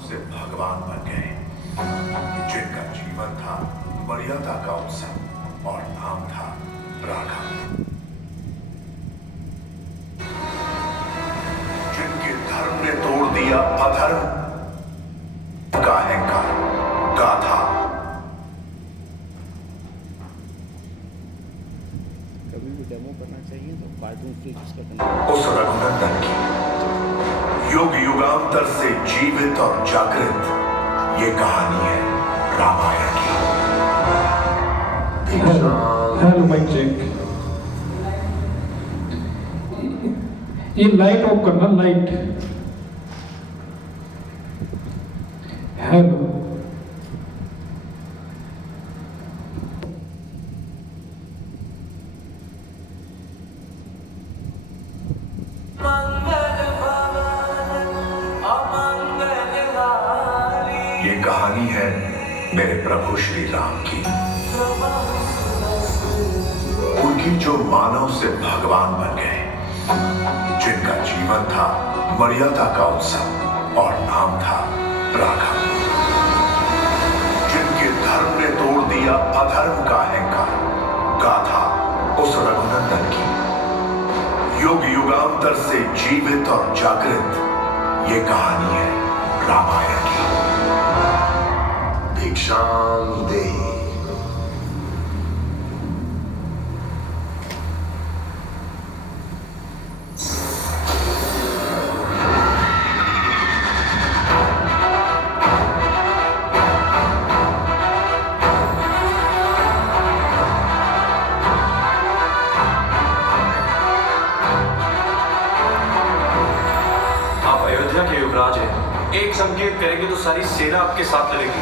से भगवान बन गए, जिनका जीवन था मर्यादा का उत्सव और नाम था राघव। जिनके धर्म ने तोड़ दिया अधर्म का अहंकार गाथा। कभी भी डेमो करना चाहिए तो कार्टून से जिसका करना। उस रघुनंदन की युग युगांतर से जीवित और जागृत ये कहानी है रामायण की। Hello mike check. ये लाइट ऑफ करना, लाइट। हेलो। ये कहानी है मेरे प्रभु श्री राम की, उनकी जो मानव से भगवान बन गए, जिनका जीवन था मर्यादा का उत्सव और नाम था राघव। जिनके धर्म ने तोड़ दिया अधर्म का अहंकार गाथा उस रघुनंदन की। युग युगांतर से जीवित और जागृत ये कहानी है रामायण की। भिक्षाम देहि। आप अयोध्या के युवराज हैं। एक संकेत करेंगे तो सारी सेना आपके साथ लड़ेगी।